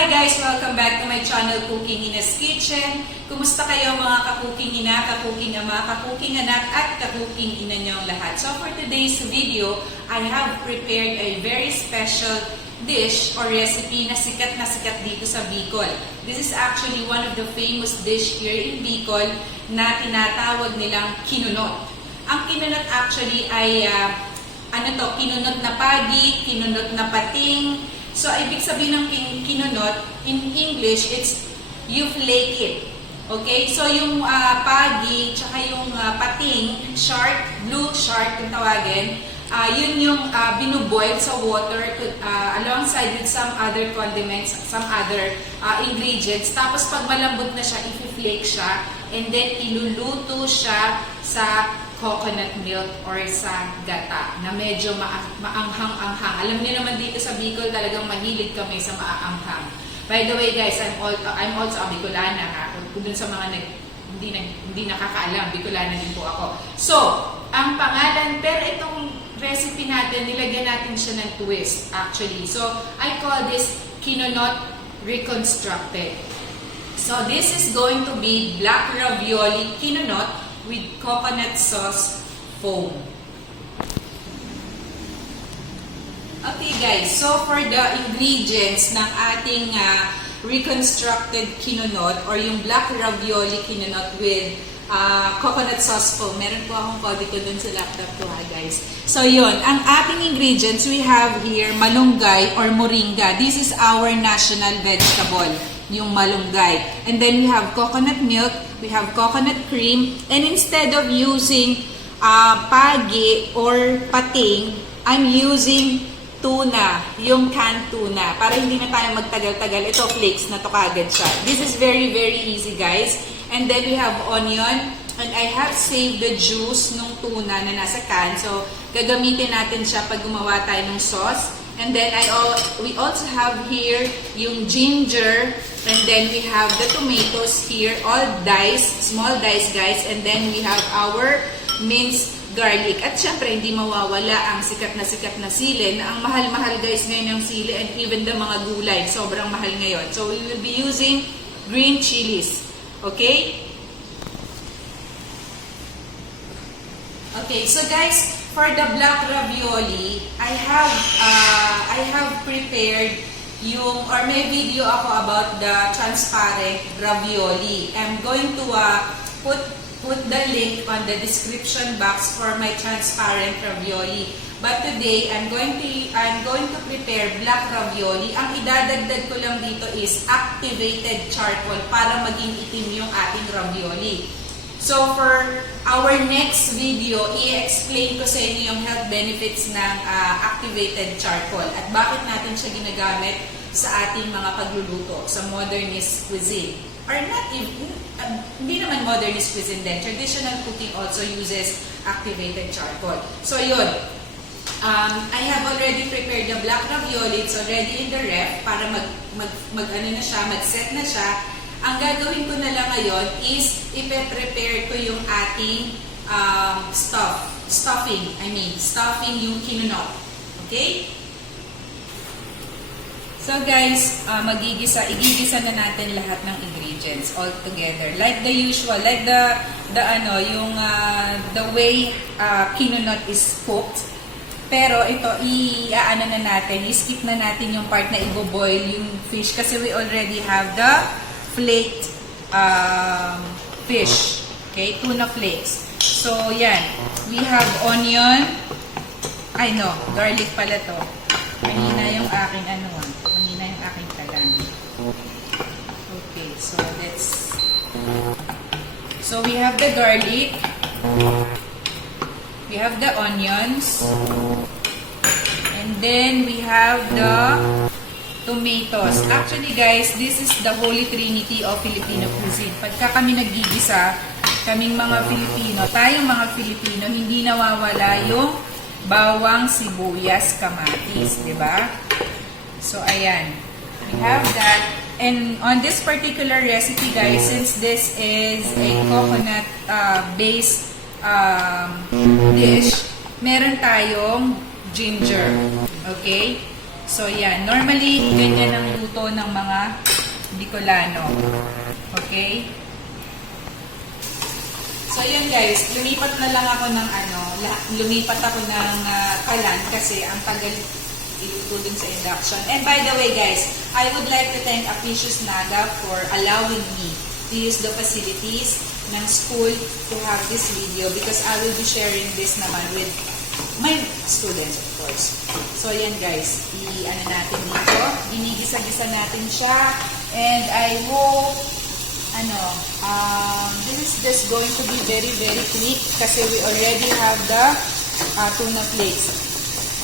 Hi guys! Welcome back to my channel, Cooking Ina's Kitchen. Kumusta kayo mga ka-cooking ina, ka-cooking ama, ka-cooking anak, at ka-cooking ina niyong lahat? So for today's video, I have prepared a very special dish or recipe na sikat dito sa Bicol. This is actually one of the famous dish here in Bicol na tinatawag nilang kinunot. Ang kinunot actually ay kinunot na pagi, kinunot na pating. So, ibig sabihin ng kinunot, in English, it's you flake it. Okay? So, yung pagi, tsaka yung pating, shark, blue shark kung tawagin, yun yung binuboil sa water alongside with some other condiments, some other ingredients. Tapos, pag malambot na siya, i-flake siya, and then iluluto siya sa coconut milk or sa gata na medyo maanghang-anghang. Alam niyo naman dito sa Bicol talagang mahilig kami sa maaanghang. By the way guys, I'm also a Bicolana ha. Kung dun sa mga hindi nakakaalam, Bicolana din po ako. So, ang pangalan, pero itong recipe natin, nilagyan natin siya ng twist actually. So, I call this kinunot reconstructed. So, this is going to be black ravioli kinunot with coconut sauce foam. Okay guys, so for the ingredients ng ating reconstructed kinunot or yung black ravioli kinunot with coconut sauce foam, meron po akong code ko dun sa laptop ko ha guys. So yun, ang ating ingredients, we have here malunggay or moringa. This is our national vegetable, yung malunggay. And then we have coconut milk, we have coconut cream, and instead of using pagi or pating, I'm using tuna, yung canned tuna, para hindi na tayo magtagal-tagal. Ito, flakes na to kagad siya. This is very, very easy, guys. And then we have onion, and I have saved the juice ng tuna na nasa can. So, gagamitin natin siya pag gumawa tayo ng sauce. And then we also have here yung ginger, and then we have the tomatoes here, all diced, small diced guys, and then we have our minced garlic. At syempre, hindi mawawala ang sikat na sili, na ang mahal-mahal guys ngayon ng sili, and even the mga gulay, sobrang mahal ngayon. So we will be using green chilies. Okay? Okay, so guys, for the black ravioli, I have prepared yung, or may video ako about the transparent ravioli. I'm going to put the link on the description box for my transparent ravioli. But today, I'm going to prepare black ravioli. Ang idadagdag ko lang dito is activated charcoal para maging itim yung ating ravioli. So for our next video, i-explain ko sa inyo yung health benefits ng activated charcoal at bakit natin siya ginagamit sa ating mga pagluluto sa modernist cuisine. Or not even, hindi naman modernist cuisine din. Traditional cooking also uses activated charcoal. So yun, I have already prepared the black ravioli. It's already in the ref para mag-set na siya. Ang gagawin ko na lang ngayon is ipe-prepare ko yung ating stuffing yung kinunot. Okay? So guys, igigisa na natin lahat ng ingredients all together. Like the usual, like the way kinunot is cooked. Pero ito, i-skip na natin yung part na i-boil yung fish kasi we already have the flaked fish. Okay, tuna flakes. So, yan. We have onion. Garlic pala to. Kanina yung aking kanina yung aking kalan. Okay, so we have the garlic. We have the onions. And then we have the tomatoes. Actually guys, this is the holy trinity of Filipino cuisine. Pagka kami naggigisa, kaming mga Filipino, tayong mga Filipino, hindi nawawala yung bawang, sibuyas, kamatis, di ba? So ayan, we have that. And on this particular recipe guys, since this is a coconut based dish, meron tayong ginger. Okay? So, yan. Normally, ganyan ang luto ng mga Bicolano. Okay? So, yan guys. Lumipat na lang ako ng lumipat ako ng kalan kasi ang tagal iluto dun sa induction. And by the way guys, I would like to thank Apicius Naga for allowing me to use the facilities ng school to have this video because I will be sharing this naman with my students, of course. So, yan guys. Natin dito. Inigisa-gisa natin siya. And I hope, this is just going to be very, very quick kasi we already have the tuna flakes.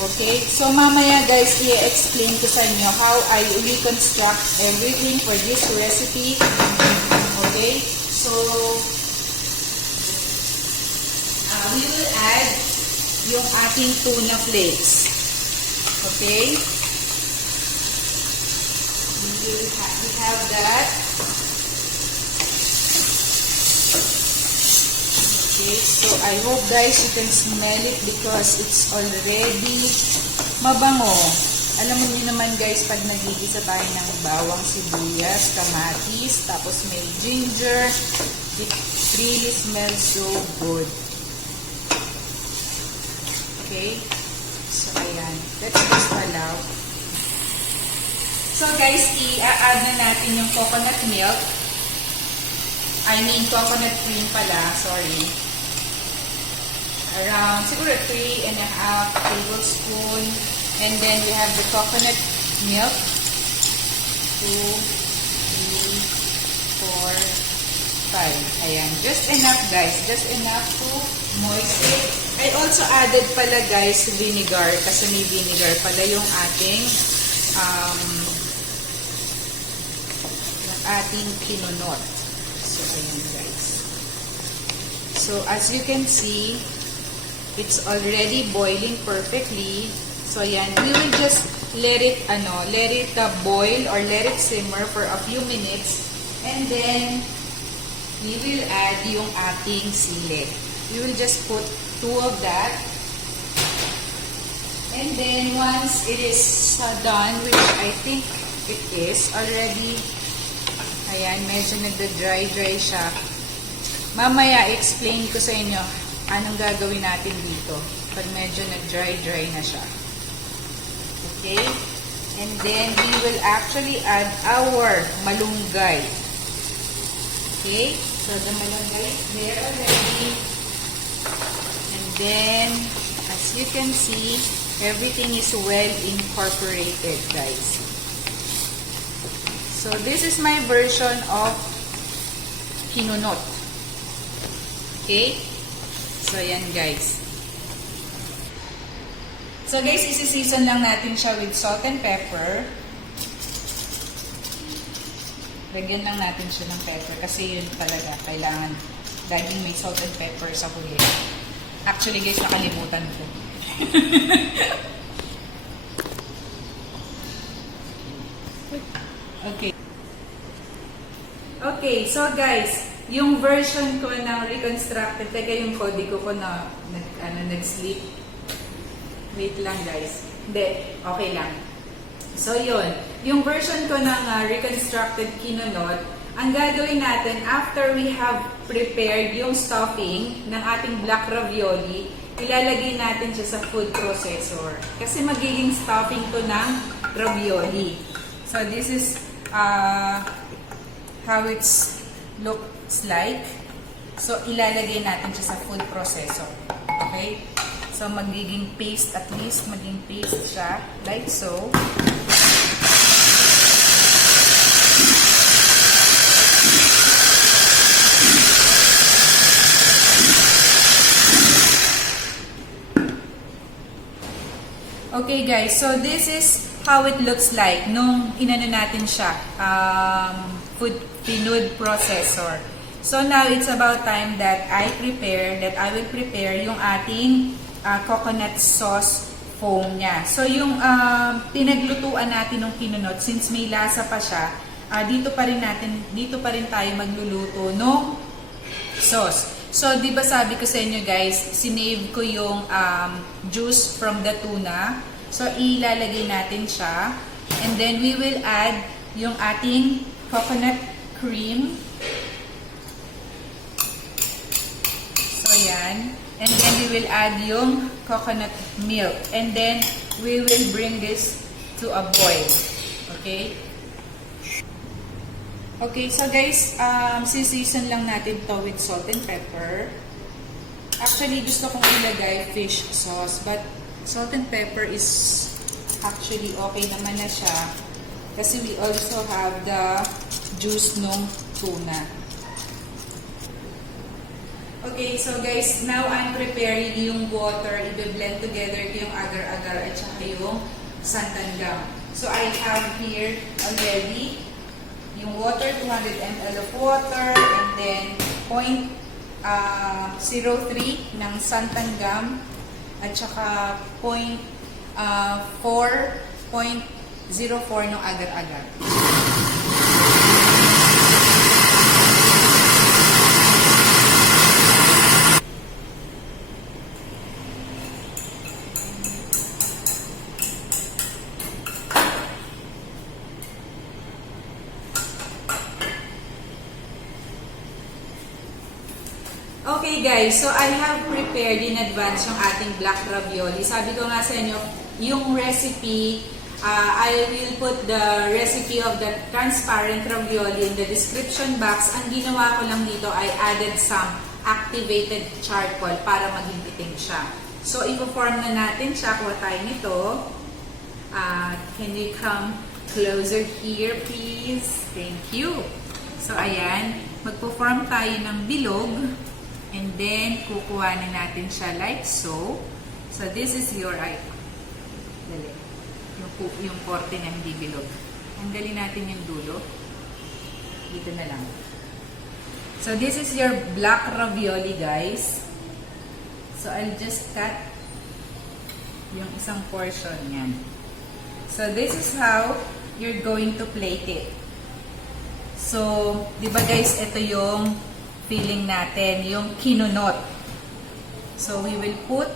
Okay? So, mamaya guys, i-explain ko sa inyo how I reconstruct everything for this recipe. Okay? So, we will add yung ating tuna flakes. Okay? We have that. Okay, so I hope guys you can smell it because it's already mabango. Alam mo niyo naman guys, pag nagigisa tayo ng bawang, sibuyas, kamatis, tapos may ginger, it really smells so good. Okay? So, ayan. Let's just allow. So, guys, i-add na natin yung coconut milk. Coconut cream pala. Sorry. Around, siguro 3.5 tablespoon. And then, we have the coconut milk. 2, 3, 4, 5. Ayan. Just enough, guys. Just enough to moist it. I also added pala guys vinegar kasi may vinegar pala yung ating kinunot. So, ayan guys. So, as you can see, it's already boiling perfectly. So, ayan. We will just let it boil or let it simmer for a few minutes. And then, we will add yung ating sili. We will just put 2 of that. And then once it is done, which I think it is already, ayan, medyo nagda-dry siya. Mamaya, explain ko sa inyo anong gagawin natin dito pag medyo nag-dry na siya. Okay? And then, we will actually add our malunggay. Okay? So, the malunggay is there already. And then, as you can see, everything is well incorporated, guys. So, this is my version of kinunot. Okay? So, yan, guys. So, guys, isi-season lang natin siya with salt and pepper. Lagyan lang natin siya ng pepper kasi yun talaga kailangan laging may salt and pepper sa huli. Actually guys, nakalimutan ko. Okay. Okay, so guys, yung version ko ng reconstructed, teka yung kodigo ko na nag-sleep. Wait lang guys. Hindi, okay lang. So yun, yung version ko ng reconstructed kinunot, ang gagawin natin after we have prepared yung stuffing ng ating black ravioli, ilalagay natin siya sa food processor. Kasi magiging stuffing to ng ravioli. So this is how it looks like. So ilalagay natin siya sa food processor. Okay? So magiging paste, at least maging paste siya like so. Okay guys, so this is how it looks like nung inano natin siya, food processor. So now it's about time that I will prepare yung ating coconut sauce foam niya. So yung pinaglutuan natin ng kinunot, since may lasa pa siya, dito pa rin tayo magluluto ng sauce. So, di ba sabi ko sa inyo guys, sinave ko yung juice from the tuna. So, ilalagay natin siya. And then, we will add yung ating coconut cream. So, yan. And then, we will add yung coconut milk. And then, we will bring this to a boil. Okay? Okay, so guys, season lang natin to with salt and pepper. Actually, gusto kong ilagay fish sauce, but salt and pepper is actually okay naman na siya. Kasi we also have the juice ng tuna. Okay, so guys, now I'm preparing yung water. I-blend together yung agar-agar at saka yung santangang. So I have here already yung water, 200 ml of water, and then 0.03 ng santanggam, at saka 4.04 ng agar-agar. Okay guys, so I have prepared in advance yung ating black ravioli. Sabi ko nga sa inyo, yung recipe, I will put the recipe of the transparent ravioli in the description box. Ang ginawa ko lang dito ay added some activated charcoal para maging itim siya. So, i-form na natin siya. Kuha tayo nito. Can you come closer here, please? Thank you. So, ayan. Magpo-form tayo ng bilog. And then, kukuhanin natin siya like so. So, this is your dali. Yung korte niya hindi bilog. Tanggalin natin yung dulo. Dito na lang. So, this is your black ravioli, guys. So, I'll just cut yung isang portion yan. So, this is how you're going to plate it. So, di ba guys, ito yung filling natin, yung kinunot. So, we will put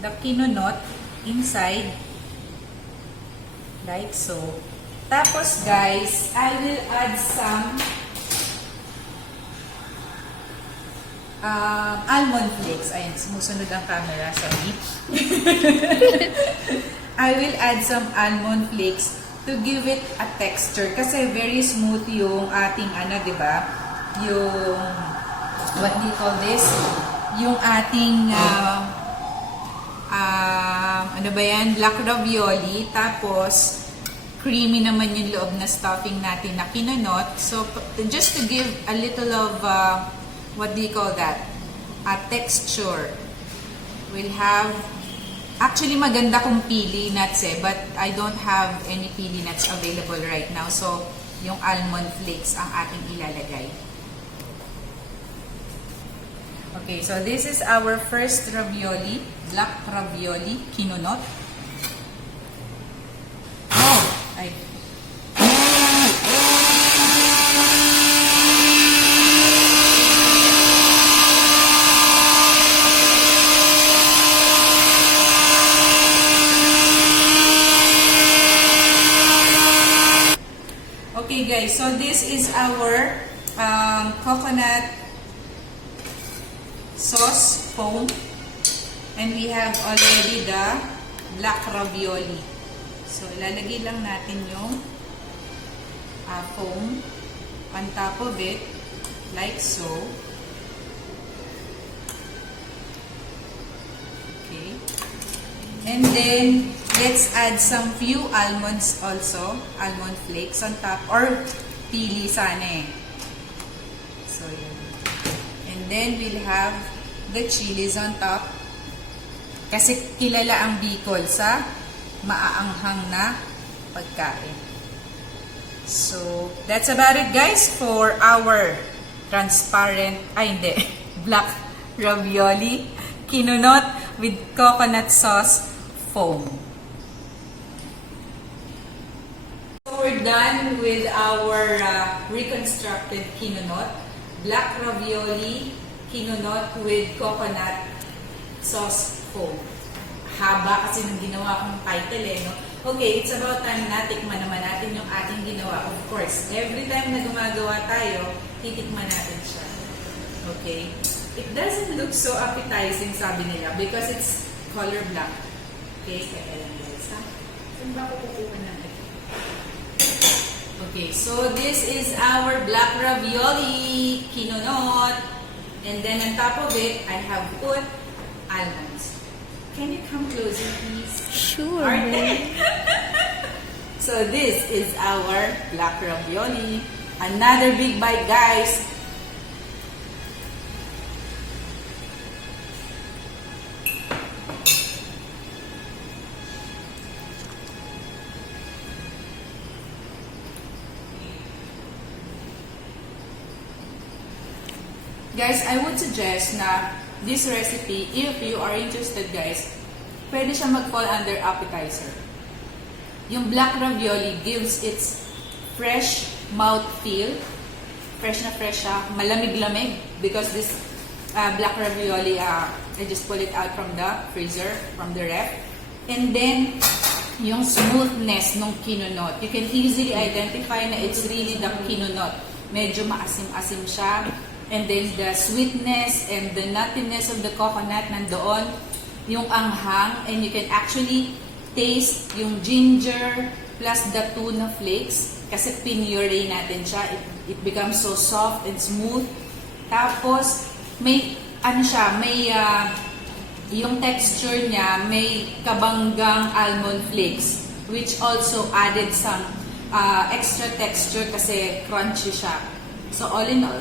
the kinunot inside like so. Tapos, guys, I will add some almond flakes. Ayun, sumusunod ang camera, sorry. I will add some almond flakes to give it a texture. Kasi very smooth yung ating di ba? Yung, what do you call this? Yung ating, ano ba yan? Black ravioli. Tapos, creamy naman yung loob na stuffing natin na kinunot. So, just to give a little of, what do you call that? A texture. We'll have, actually maganda kung pili nuts but I don't have any pili nuts available right now. So, yung almond flakes ang ating ilalagay. Okay, so this is our first ravioli, black ravioli, kinunot. Oh, ay. Okay guys, so this is our coconut sauce foam, and we have already the black ravioli. So ilalagay lang natin yung foam on top of it like so. Okay, and then let's add some few almonds also, almond flakes on top, or pili sana eh. So, yun. And then, we'll have the chilies on top. Kasi kilala ang Bicol sa maaanghang na pagkain. So, that's about it guys for our transparent, black ravioli, kinunot with coconut sauce foam. We're done with our reconstructed kinunot, black ravioli, kinunot with coconut sauce foam. haba kasi nang ginawa kong title no? Okay, it's about time na tikman naman natin yung ating ginawa. Of course, every time na gumagawa tayo, titikman natin siya. Okay? It doesn't look so appetizing, sabi nila, because it's color black. Okay, kaya lang guys, ha? Saan ba ako kukuha na? Okay, so this is our black ravioli, kinonot, and then on top of it, I have put almonds. Can you come closer, please? Sure. Arte. So this is our black ravioli. Another big bite, guys. Guys, I would suggest na this recipe, if you are interested guys, pwede siya mag-fall under appetizer. Yung black ravioli gives its fresh mouth feel. Fresh na fresh siya, malamig-lamig. Because this black ravioli, I just pull it out from the freezer, from the ref. And then, yung smoothness ng kinunot. You can easily identify na it's really the kinunot. Medyo maasim-asim siya. And then the sweetness and the nuttiness of the coconut nandoon, yung anghang, and you can actually taste yung ginger plus the tuna flakes kasi pinuree natin siya. It becomes so soft and smooth. Tapos, may, ano siya, may, yung texture niya, may kabanggang almond flakes which also added some extra texture kasi crunchy siya. So, all in all,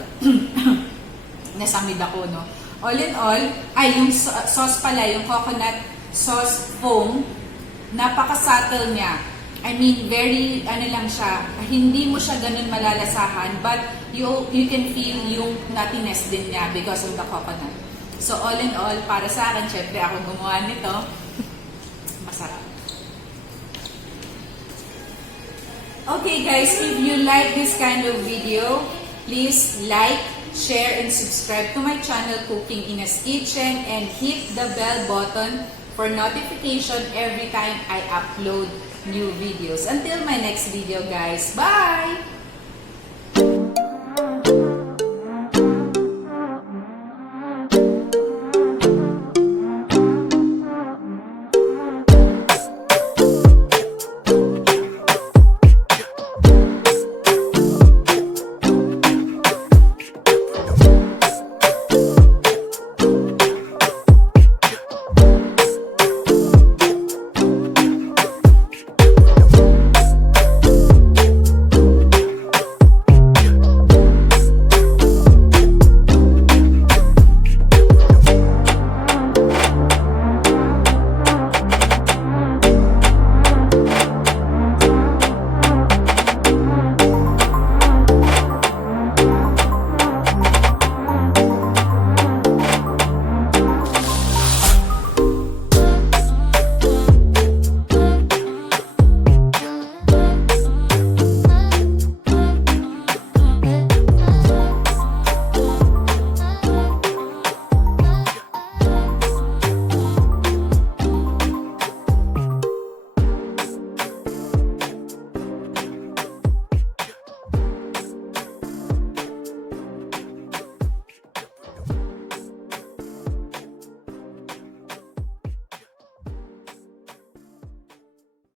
nasamid ako, no? All in all, yung sauce pala, yung coconut sauce foam, napaka-subtle niya. I mean, very, ano lang siya, hindi mo siya ganun malalasahan, but you can feel yung nuttiness din niya because of the coconut. So, all in all, para sa akin, syempre ako gumawa nito, masarap. Okay guys, if you like this kind of video, please like, share, and subscribe to my channel, Cooking Ina's Kitchen, and hit the bell button for notification every time I upload new videos. Until my next video, guys. Bye!